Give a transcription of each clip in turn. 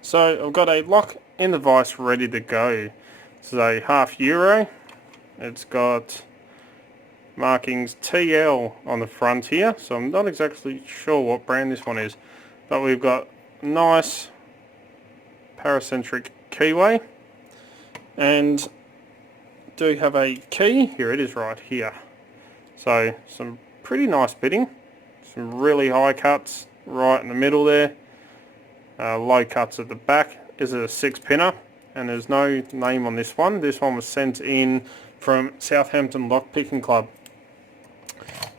So I've got a lock in the vise ready to go. This is a half euro. It's got markings TL on the front here, so I'm not exactly sure what brand this one is, but we've got nice paracentric keyway, and do have a key. Here it is right here. So some pretty nice bitting, some really high cuts right in the middle there, low cuts at the back. Is a 6-pinner, and there's no name on this one. This one was sent in from Southampton Lockpicking Club.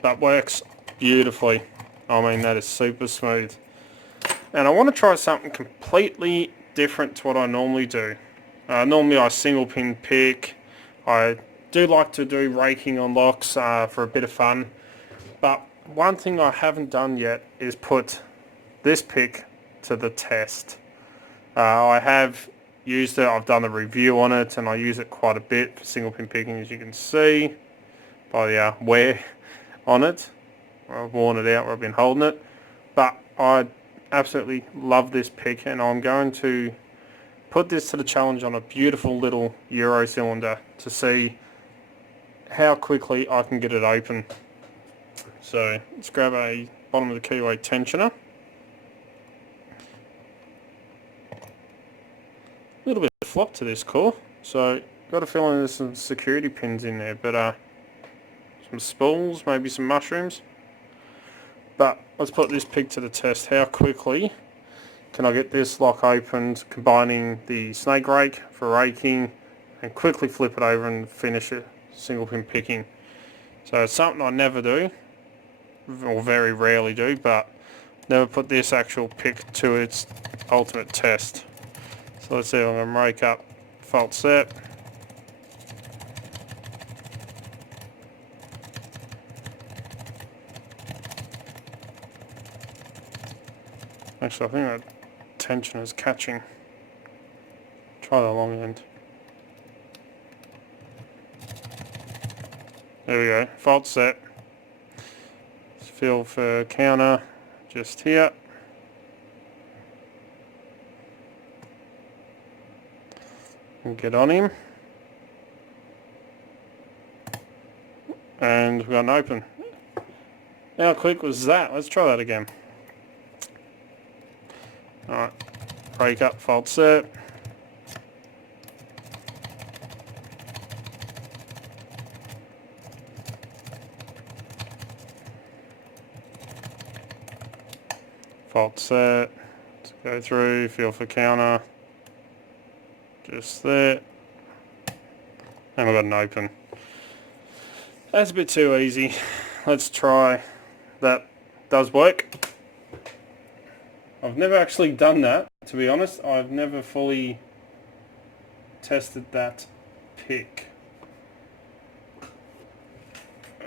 That works beautifully. I mean, that is super smooth. And I want to try something completely different to what I normally do. Normally I single pin pick. I do like to do raking on locks for a bit of fun. But one thing I haven't done yet is put this pick to the test. I have used it, I've done a review on it, and I use it quite a bit for single pin picking, as you can see by the wear on it. I've worn it out where I've been holding it. But I absolutely love this pick, and I'm going to put this to the challenge on a beautiful little Euro cylinder to see how quickly I can get it open. So let's grab a bottom of the keyway tensioner. A little bit of flop to this core, so got a feeling there's some security pins in there, but some spools, maybe some mushrooms. But let's put this pig to the test. How quickly can I get this lock opened, combining the snake rake for raking, and quickly flip it over and finish it single pin picking. So it's something I never do, or very rarely do, but never put this actual pick to its ultimate test. So let's see if I'm going to rake up fault set. Actually, I think that tension is catching. Try the long end. There we go, fault set. Let's feel for counter just here. And get on him. And we've got an open. How quick was that? Let's try that again. Alright, break up, fault set. Fault set. Let's go through, feel for counter. Just there. And we've got an open. That's a bit too easy. Let's try. That does work. I've never actually done that, to be honest. I've never fully tested that pick.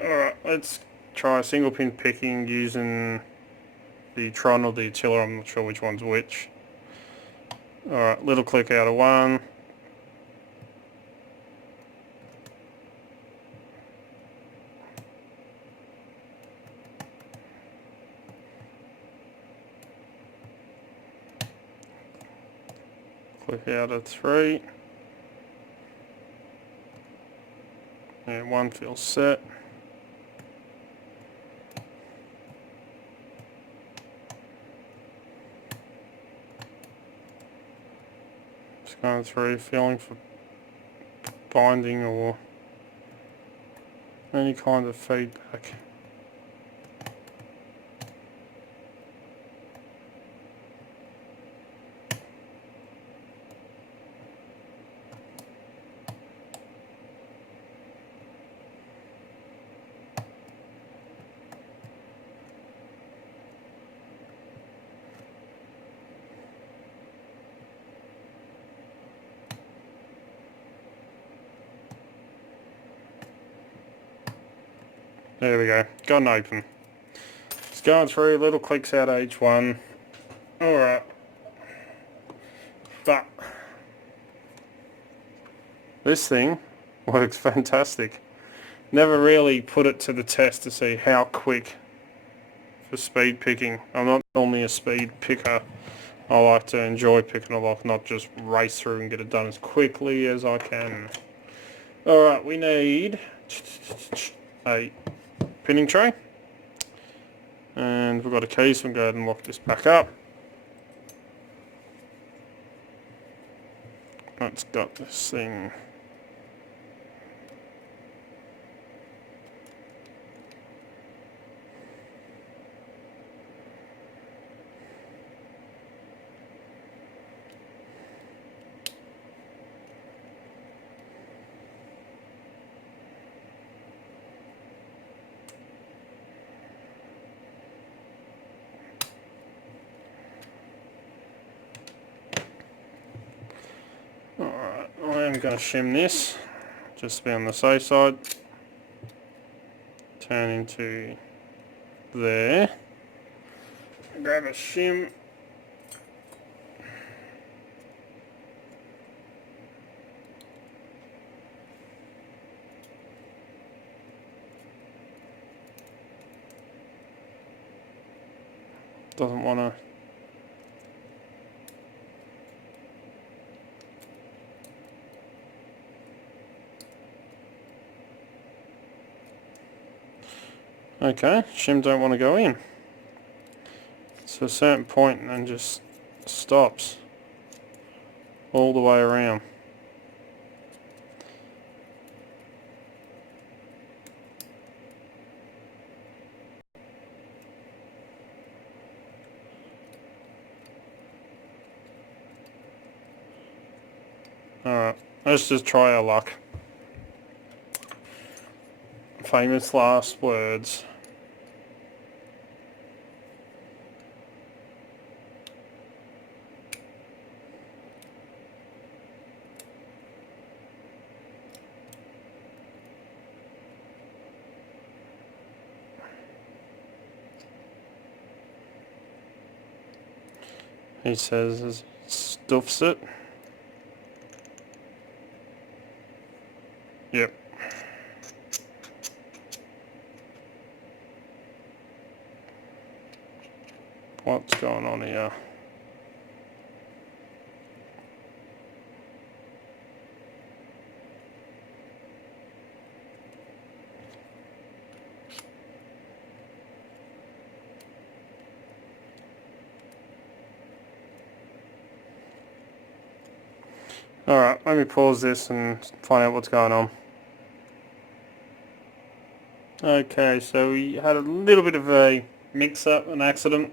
Alright, let's try single pin picking using the Tron or the Attila. I'm not sure which one's which. Alright, little click out of one. Click out of 3. And 1 feels set. Just going through, feeling for binding or any kind of feedback. There we go, got an open. It's going through, little clicks out of each one. Alright. But this thing works fantastic. Never really put it to the test to see how quick for speed picking. I'm not normally a speed picker I like to enjoy picking a lock, not just race through and get it done as quickly as I can. Alright, we need a pinning tray. And we've got a key, so we can go ahead and lock this back up. It's got this thing. Alright, I am going to shim this, just to be on the safe side. Turn into there. Grab a shim. Doesn't want to. Okay, shim don't want to go in. So a certain point and then just stops all the way around. Alright, let's just try our luck. Famous last words. He says stuffs it. Yep. What's going on here? Alright, let me pause this and find out what's going on. Okay, so we had a little bit of a mix-up, an accident.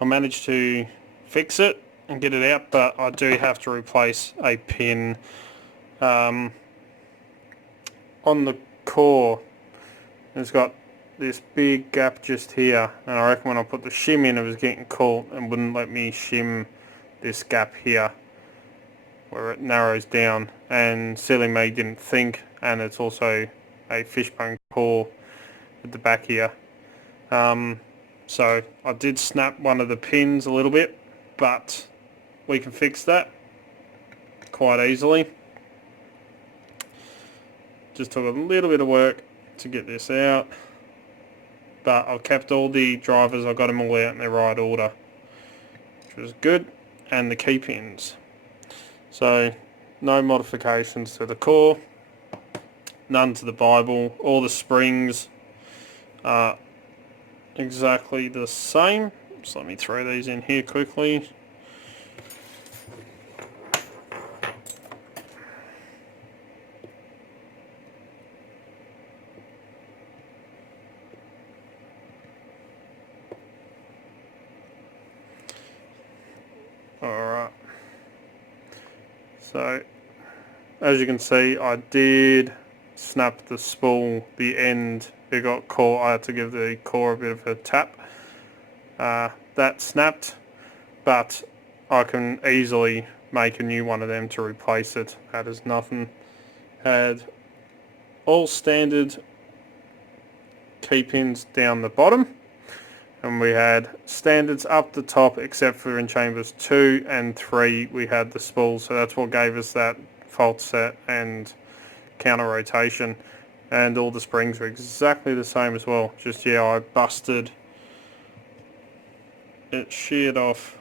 I managed to fix it and get it out, but I do have to replace a pin on the core. It's got this big gap just here, and I reckon when I put the shim in it was getting caught and wouldn't let me shim this gap here where it narrows down, and silly me didn't think, and it's also a fishbone core at the back here. So I did snap one of the pins a little bit, but we can fix that quite easily. Just took a little bit of work to get this out, but I've kept all the drivers, I got them all out in their right order, which was good, and the key pins. So no modifications to the core, none to the Bible. All the springs are exactly the same. So let me throw these in here quickly. Alright. So as you can see, I did snap the spool, the end, it got caught. I had to give the core a bit of a tap. That snapped, but I can easily make a new one of them to replace it. That is nothing. Had all standard key pins down the bottom, and we had standards up the top, except for in chambers 2 and 3 we had the spool, so that's what gave us that fault set and counter rotation. And all the springs were exactly the same as well, just I busted it, sheared off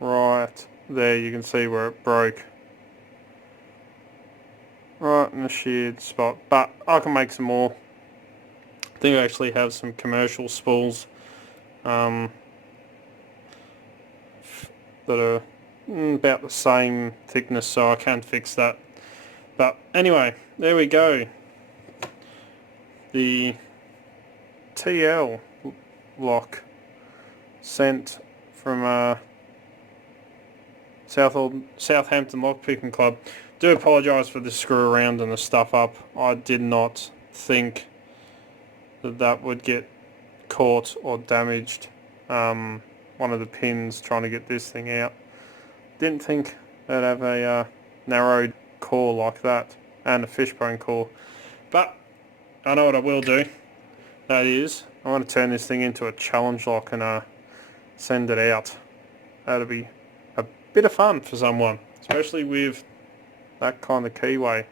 right there, you can see where it broke. Right in the sheared spot. But I can make some more. I think I actually have some commercial spools that are about the same thickness, so I can fix that. But anyway, there we go. The TL lock sent from Southampton Lockpicking Club. Do apologise for the screw around and the stuff up. I did not think that would get caught or damaged. One of the pins trying to get this thing out. Didn't think they'd have a narrowed core like that and a fishbone core. But I know what I will do. That is, I want to turn this thing into a challenge lock and send it out. That'll be a bit of fun for someone, especially with that kind of keyway.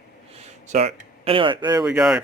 So anyway, there we go.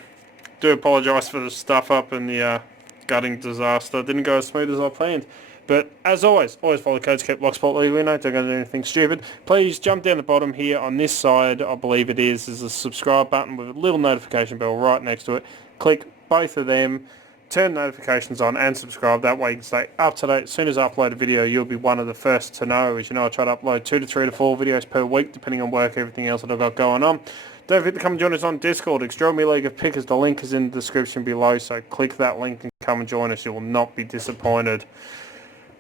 Do apologise for the stuff up and the gutting disaster. Didn't go as smooth as I planned. But as always follow the codes, keep Locksport legally. Don't go do anything stupid. Please jump down the bottom here on this side, I believe it is. There's a subscribe button with a little notification bell right next to it. Click both of them. Turn notifications on and subscribe. That way you can stay up to date. As soon as I upload a video, you'll be one of the first to know. As you know, I try to upload 2 to 3 to 4 videos per week, depending on work, everything else that I've got going on. Don't forget to come and join us on Discord, Extraordinary League of Pickers. The link is in the description below, so click that link and come and join us. You will not be disappointed.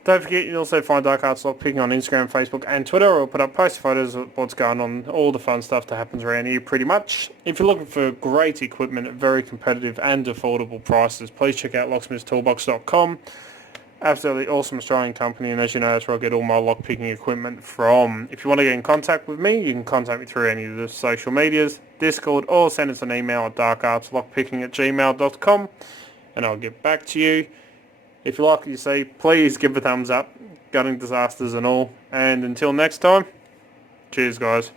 Don't forget, you can also find Dark Arts Lockpicking on Instagram, Facebook and Twitter. I'll put up post photos of what's going on, all the fun stuff that happens around here pretty much. If you're looking for great equipment at very competitive and affordable prices, please check out locksmithstoolbox.com. Absolutely awesome Australian company, and as you know, that's where I get all my lockpicking equipment from. If you want to get in contact with me, you can contact me through any of the social medias, Discord, or send us an email at darkartslockpicking@gmail.com, and I'll get back to you. If you like what you see, please give a thumbs up, gutting disasters and all. And until next time, cheers guys.